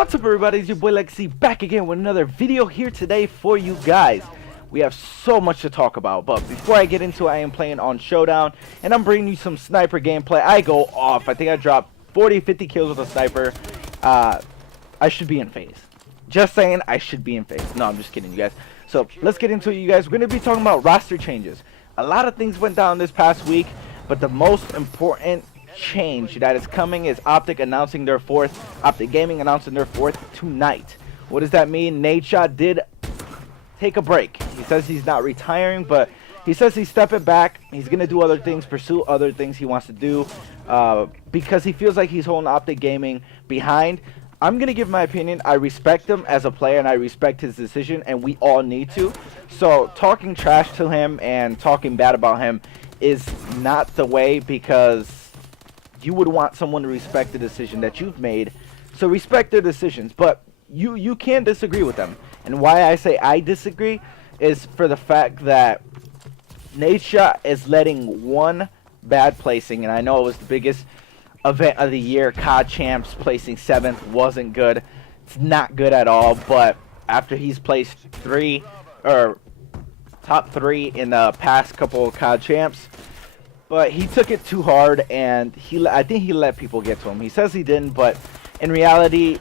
What's up, everybody? It's your boy Legacy back again with another video here today for you guys. We have so much to talk about, but before I get into it, I am playing on Showdown, and I'm bringing you some sniper gameplay. I go off. I think I dropped 40-50 kills with a sniper. I should be in phase. Just saying, I should be in phase. No, I'm just kidding, you guys. So let's get into it, you guys. We're going to be talking about roster changes. A lot of things went down this past week, but the most important change that is coming is Optic announcing their fourth. Optic Gaming announcing their fourth tonight. What does that mean? Nadeshot did take a break. He says he's not retiring, but he says he's stepping back. He's going to do other things, pursue other things he wants to do, because he feels like he's holding Optic Gaming behind. I'm going to give my opinion. I respect him as a player, and I respect his decision, and we all need to. So talking trash to him and talking bad about him is not the way, because you would want someone to respect the decision that you've made. So respect their decisions, but you can disagree with them. And why I say I disagree is for the fact that Nadeshot is letting one bad placing, and I know it was the biggest event of the year, COD Champs, placing 7th wasn't good. It's not good at all, but after he's placed top 3 in the past couple of COD Champs, but he took it too hard, and I think he let people get to him. He says he didn't, but in reality,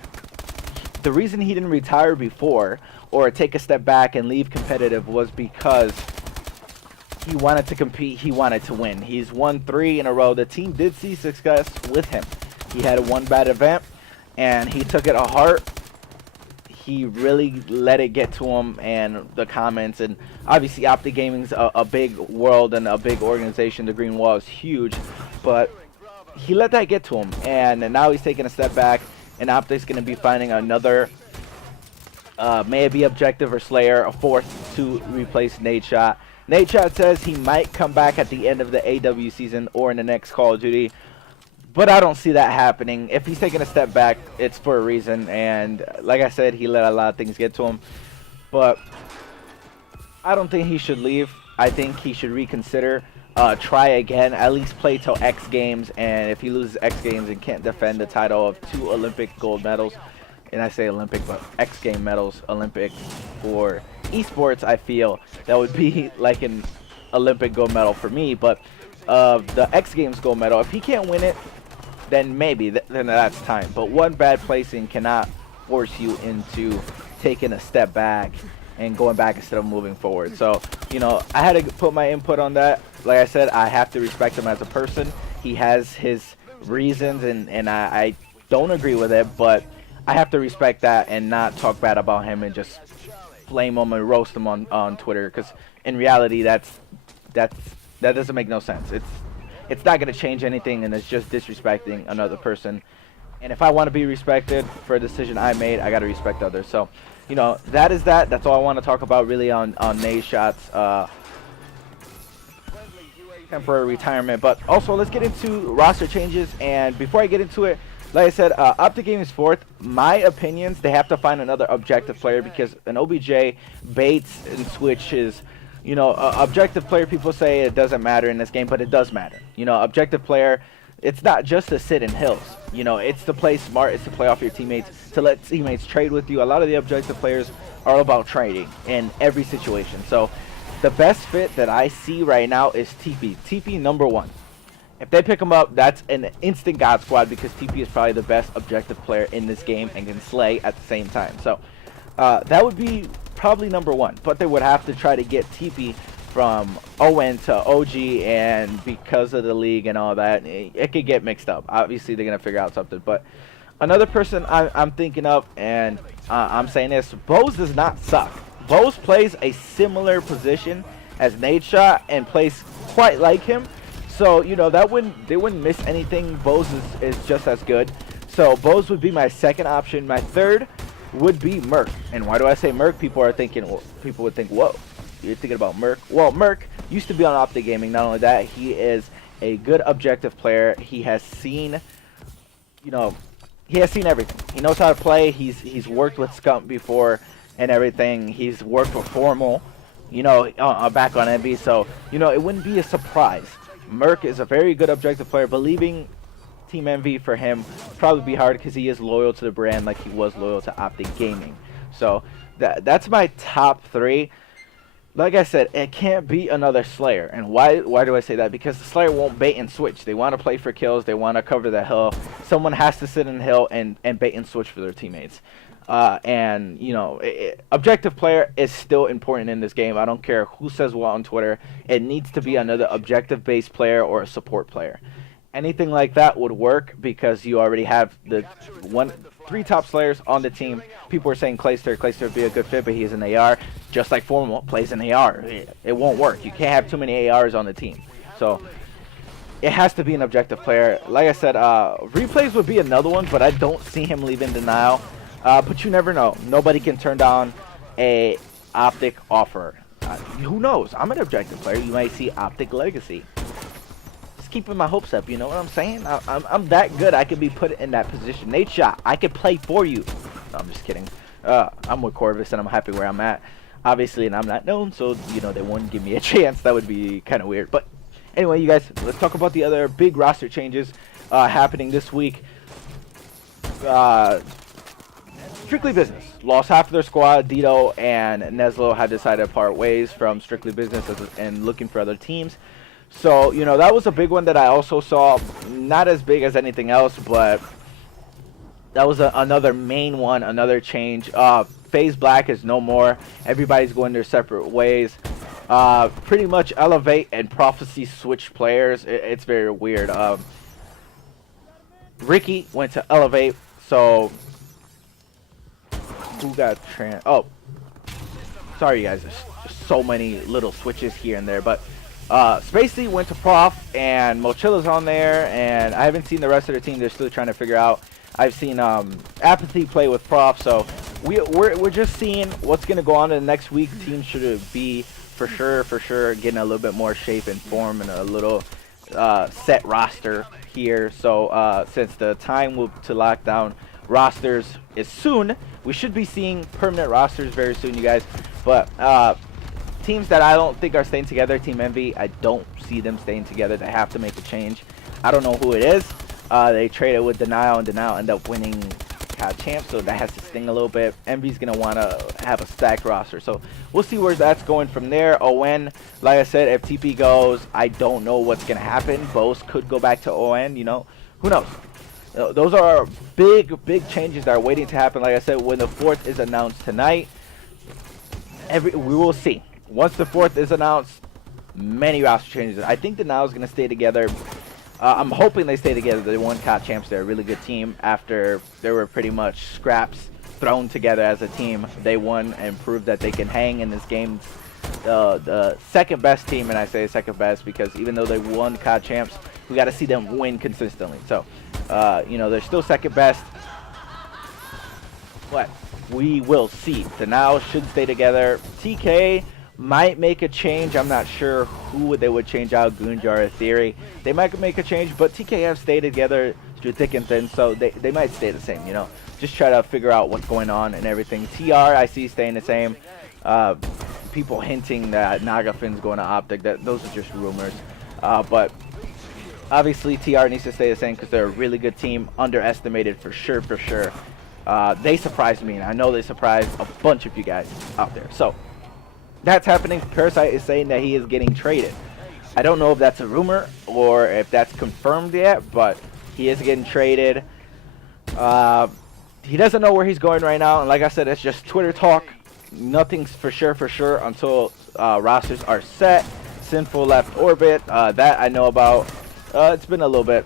the reason he didn't retire before or take a step back and leave competitive was because he wanted to compete, he wanted to win. He's won 3 in a row. The team did see success with him. He had one bad event, and he took it to heart. He really let it get to him, and the comments, and obviously Optic Gaming's a big world and a big organization. The Green Wall is huge, but he let that get to him, and now he's taking a step back, and Optic's going to be finding another, maybe Objective or Slayer, a 4th to replace Nadeshot. Nadeshot says he might come back at the end of the AW season or in the next Call of Duty, but I don't see that happening. If he's taking a step back, it's for a reason, and like I said, he let a lot of things get to him, but I don't think he should leave. I think he should reconsider, try again, at least play till X Games, and if he loses X Games and can't defend the title of 2 Olympic gold medals, and I say Olympic, but X Game medals, Olympic for esports, I feel that would be like an Olympic gold medal for me, but the X Games gold medal, if he can't win it, then maybe, then that's time. But one bad placing cannot force you into taking a step back and going back instead of moving forward. So, you know, I had to put my input on that. Like I said, I have to respect him as a person. He has his reasons, and I don't agree with it, but I have to respect that and not talk bad about him and just flame him and roast him on Twitter, because in reality, that doesn't make no sense. It's not going to change anything, and it's just disrespecting another person. And if I want to be respected for a decision I made, I got to respect others. So, you know, that's all I want to talk about really on Nadeshot's temporary retirement. But also, let's get into roster changes. And before I get into it, like I said, Optic Gaming's 4th. My opinions, they have to find another objective player, because an OBJ baits and switches. You know, objective player, people say it doesn't matter in this game, but it does matter. You know, objective player, it's not just to sit in hills. You know, it's to play smart, it's to play off your teammates, to let teammates trade with you. A lot of the objective players are all about trading in every situation. So the best fit that I see right now is TP. TP #1. If they pick him up, that's an instant God Squad, because TP is probably the best objective player in this game and can slay at the same time. So that would be probably #1, but they would have to try to get TP from ON to OG, and because of the league and all that, it could get mixed up. Obviously, they're going to figure out something. But another person I'm thinking of, and I'm saying this, Bose does not suck. Bose plays a similar position as Nadeshot and plays quite like him. So, you know, they wouldn't miss anything. Bose is just as good. So Bose would be my second option. My third would be Merc. And why do I say Merc? People would think, whoa, you're thinking about Merc. Well, Merc used to be on Optic Gaming. Not only that, he is a good objective player. He has seen, you know, he has seen everything. He knows how to play. He's worked with Scump before and everything. He's worked with Formal, you know, back on NB. So, you know, it wouldn't be a surprise. Merc is a very good objective player, believing Team Envy for him probably be hard because he is loyal to the brand like he was loyal to Optic Gaming. So that's my top 3. Like I said, it can't be another Slayer. And why do I say that? Because the Slayer won't bait and switch. They want to play for kills. They want to cover the hill. Someone has to sit in the hill and bait and switch for their teammates. And, you know, objective player is still important in this game. I don't care who says what on Twitter. It needs to be another objective-based player or a support player. Anything like that would work because you already have the 3 top Slayers on the team. People are saying Clayster would be a good fit, but he's an AR. Just like Formal plays an AR. It won't work. You can't have too many ARs on the team. So it has to be an objective player. Like I said, Replays would be another one, but I don't see him leaving Denial. But you never know. Nobody can turn down a Optic offer. Who knows? I'm an objective player. You might see Optic Legacy. Just keeping my hopes up, you know what I'm saying? I'm that good. I could be put in that position. Nate Shot, I could play for you. No, I'm just kidding. I'm with Corvus, and I'm happy where I'm at. Obviously, and I'm not known, so, you know, they wouldn't give me a chance. That would be kind of weird. But anyway, you guys, let's talk about the other big roster changes happening this week. Strictly Business lost half of their squad. Dito and Neslo had decided to part ways from Strictly Business and looking for other teams. So, you know, that was a big one that I also saw. Not as big as anything else, but that was another main one, another change. FaZe Black is no more. Everybody's going their separate ways. Pretty much Elevate and Prophecy switch players. It's very weird. Ricky went to Elevate, so who got oh, sorry you guys, there's just so many little switches here and there, but Spacey went to Prof, and Mochilla's on there, and I haven't seen the rest of the team. They're still trying to figure out. I've seen Apathy play with Prof, so we're just seeing what's gonna go on in the next week. Teams should be for sure getting a little bit more shape and form and a little set roster here. So since the time to lock down rosters is soon, we should be seeing permanent rosters very soon, you guys. But teams that I don't think are staying together, Team Envy, I don't see them staying together. They have to make a change. I don't know who it is. They traded with Denial, and Denial ended up winning COD Champs, so that has to sting a little bit. Envy's going to want to have a stacked roster, so we'll see where that's going from there. ON, like I said, if TP goes, I don't know what's going to happen. Bose could go back to ON, you know. Who knows? Those are big changes that are waiting to happen. Like I said, when the 4th is announced tonight, we will see. Once the 4th is announced, many roster changes. I think Denial is going to stay together. I'm hoping they stay together. They won COD Champs. They're a really good team. After there were pretty much scraps thrown together as a team, they won and proved that they can hang in this game. The second best team, and I say second best because even though they won COD Champs, we got to see them win consistently. So, you know, they're still second best. But we will see. Denial should stay together. TK might make a change. I'm not sure who they would change out. Goonjar or Theory. They might make a change, but TKF stay together through thick and thin, so they might stay the same, you know. Just try to figure out what's going on and everything. TR, I see staying the same. People hinting that Nagafin's going to Optic. Those are just rumors. But obviously TR needs to stay the same because they're a really good team. Underestimated for sure. They surprised me, and I know they surprised a bunch of you guys out there. So that's happening. Parasite is saying that he is getting traded. I don't know if that's a rumor or if that's confirmed yet, but he is getting traded. He doesn't know where he's going right now, and like I said, it's just Twitter talk. Nothing's for sure until rosters are set. Sinful left Orbit. That I know about. It's been a little bit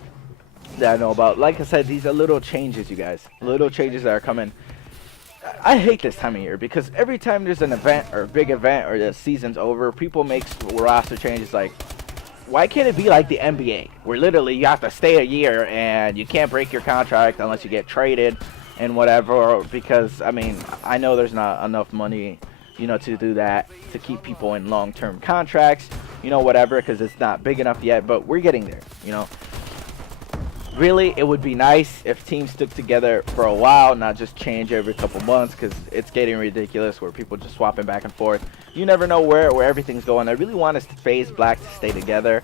that I know about. Like I said, these are little changes, you guys. Little changes that are coming. I hate this time of year because every time there's an event or a big event or the season's over, people make roster changes. Like, why can't it be like the NBA where literally you have to stay a year and you can't break your contract unless you get traded and whatever? Because, I mean, I know there's not enough money, you know, to do that, to keep people in long-term contracts, you know, whatever, because it's not big enough yet, but we're getting there, you know. Really, it would be nice if teams stuck together for a while, not just change every couple months, because it's getting ridiculous where people just swapping back and forth. You never know where everything's going. I really want FaZe Black to stay together.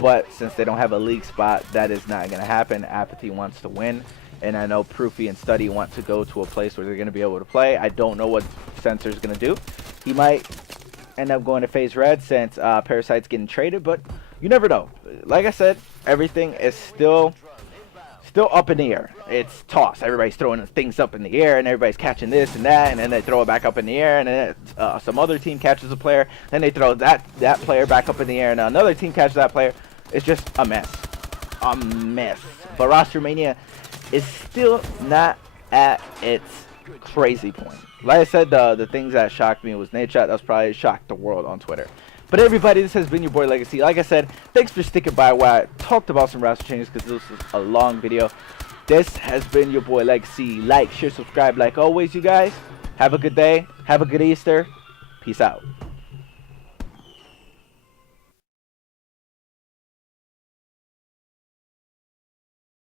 But since they don't have a league spot, that is not going to happen. Apathy wants to win. And I know Proofy and Study want to go to a place where they're going to be able to play. I don't know what Censor's going to do. He might end up going to FaZe Red since Parasite's getting traded, but you never know. Like I said, everything is still up in the air. It's tossed. Everybody's throwing things up in the air, and everybody's catching this and that, and then they throw it back up in the air, and then some other team catches a player, then they throw that player back up in the air, and another team catches that player. It's just a mess. A mess. But Roster Mania is still not at its crazy point. Like I said, the things that shocked me was Nadeshot. That's probably shocked the world on Twitter. But everybody, this has been your boy Legacy. Like I said, thanks for sticking by while I talked about some roster changes because this was a long video. This has been your boy Legacy. Like, share, subscribe like always, you guys. Have a good day. Have a good Easter. Peace out.